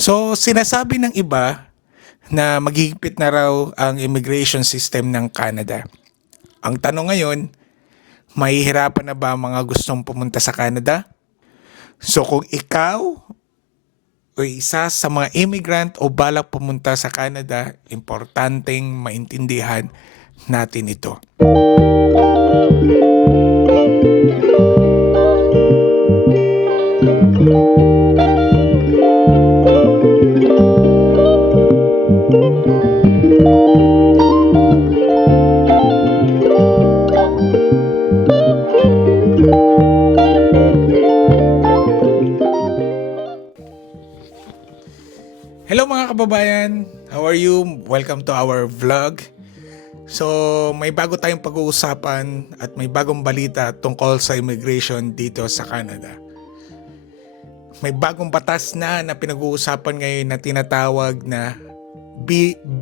So, sinasabi ng iba na maghihigpit na raw ang immigration system ng Canada. Ang tanong ngayon, mahihirapan na ba ang mga gustong pumunta sa Canada? So kung ikaw o isa sa mga immigrant o balak pumunta sa Canada, importanteng maintindihan natin ito. Hello mga kababayan, how are you? Welcome to our vlog. So may bago tayong pag-uusapan at may bagong balita tungkol sa immigration dito sa Canada. May bagong batas na pinag-uusapan ngayon na tinatawag na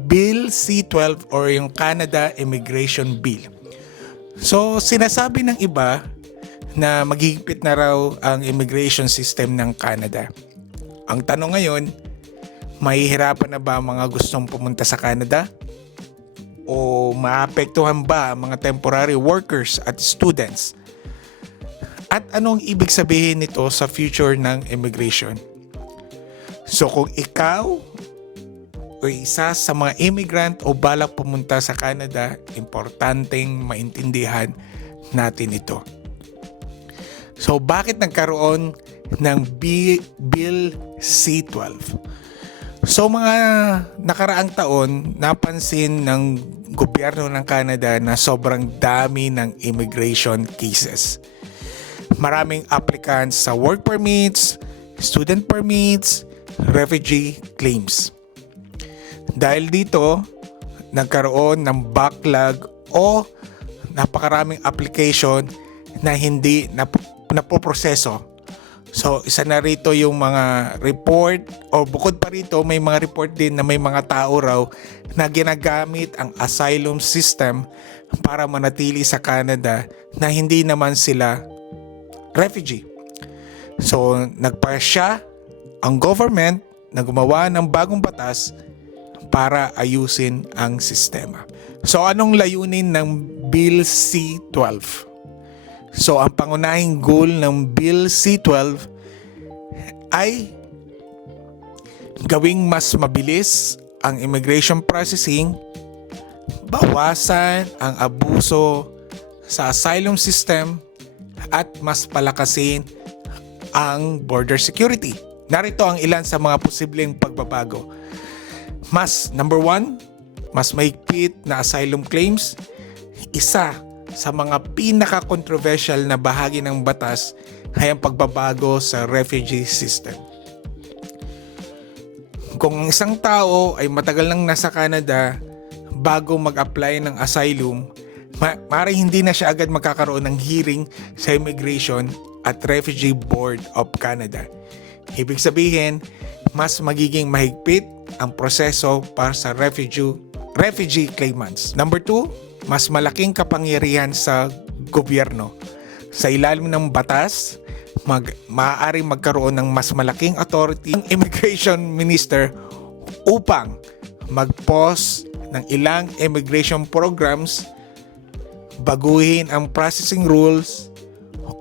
Bill C-12 or yung Canada Immigration Bill. So sinasabi ng iba na maghihigpit na raw ang immigration system ng Canada. Ang tanong ngayon, mahihirapan na ba ang mga gustong pumunta sa Canada? O maapektuhan ba ang mga temporary workers at students? At anong ibig sabihin nito sa future ng immigration? So kung ikaw o isa sa mga immigrant o balak pumunta sa Canada, importanteng maintindihan natin ito. So bakit nagkaroon ng Bill C-12? So mga nakaraang taon, napansin ng gobyerno ng Canada na sobrang dami ng immigration cases. Maraming applicants sa work permits, student permits, refugee claims. Dahil dito, nagkaroon ng backlog o napakaraming application na hindi napoproseso. So isa na rito yung mga report o bukod pa rito may mga report din na may mga tao raw na ginagamit ang asylum system para manatili sa Canada na hindi naman sila refugee. So nagpasya ang government na gumawa ng bagong batas para ayusin ang sistema. So anong layunin ng Bill C-12? So ang pangunahing goal ng Bill C-12 ay gawing mas mabilis ang immigration processing, bawasan ang abuso sa asylum system at mas palakasin ang border security. Narito ang ilan sa mga posibleng pagbabago. Number 1, mas mahigpit na asylum claims. Isa sa mga pinaka-controversial na bahagi ng batas ay ang pagbabago sa refugee system. Kung isang tao ay matagal nang nasa Canada bago mag-apply ng asylum, maaaring hindi na siya agad magkakaroon ng hearing sa Immigration at Refugee Board of Canada. Ibig sabihin, mas magiging mahigpit ang proseso para sa refugee claimants. Number 2, mas malaking kapangyarihan sa gobyerno. Sa ilalim ng batas, maaaring magkaroon ng mas malaking authority ng immigration minister upang mag-pause ng ilang immigration programs, baguhin ang processing rules,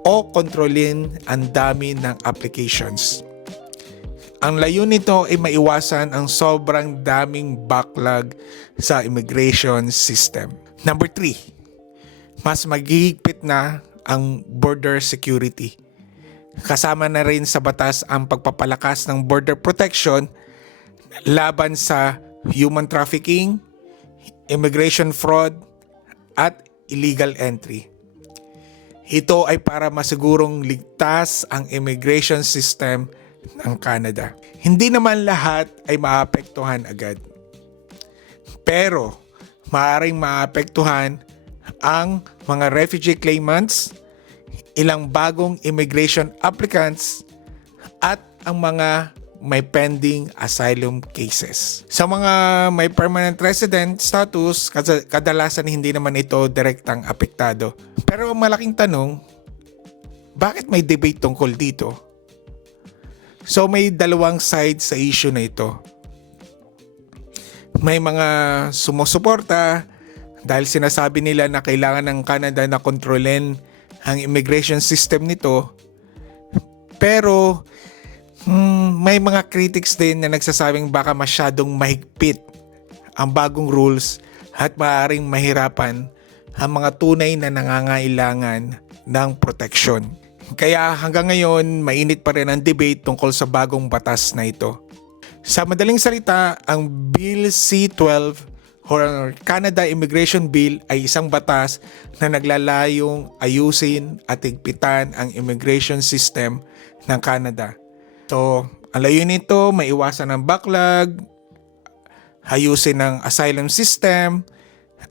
o kontrolin ang dami ng applications. Ang layunin nito ay maiwasan ang sobrang daming backlog sa immigration system. Number 3, mas maghihigpit na ang border security. Kasama na rin sa batas ang pagpapalakas ng border protection laban sa human trafficking, immigration fraud, at illegal entry. Ito ay para masigurong ligtas ang immigration system ng Canada. Hindi naman lahat ay maapektuhan agad. Pero maaaring maapektuhan ang mga refugee claimants, ilang bagong immigration applicants, at ang mga may pending asylum cases. Sa mga may permanent resident status, kadalasan hindi naman ito direktang apektado. Pero ang malaking tanong, bakit may debate tungkol dito? So may dalawang side sa issue na ito. May mga sumusuporta dahil sinasabi nila na kailangan ng Canada na kontrolin ang immigration system nito. Pero may mga critics din na nagsasabing baka masyadong mahigpit ang bagong rules at maaaring mahirapan ang mga tunay na nangangailangan ng proteksyon. Kaya hanggang ngayon, mainit pa rin ang debate tungkol sa bagong batas na ito. Sa madaling salita, ang Bill C-12 or Canada Immigration Bill ay isang batas na naglalayong ayusin at higpitan ang immigration system ng Canada. So, ang layunin nito, maiwasan ang backlog, ayusin ang asylum system,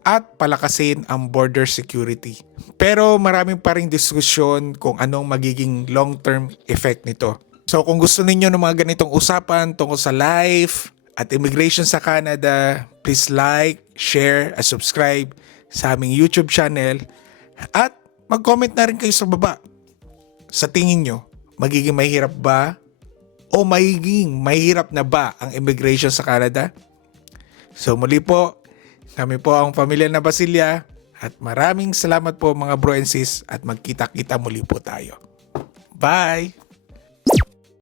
at palakasin ang border security. Pero maraming pa ring diskusyon kung anong magiging long-term effect nito. So kung gusto ninyo ng mga ganitong usapan tungkol sa life at immigration sa Canada, please like, share, at subscribe sa aming YouTube channel. At mag-comment na rin kayo sa baba. Sa tingin nyo, magiging mahirap ba o magiging mahirap na ba ang immigration sa Canada? So muli po, kami po ang pamilya na Basilia at maraming salamat po mga bro and sis at magkita-kita muli po tayo. Bye!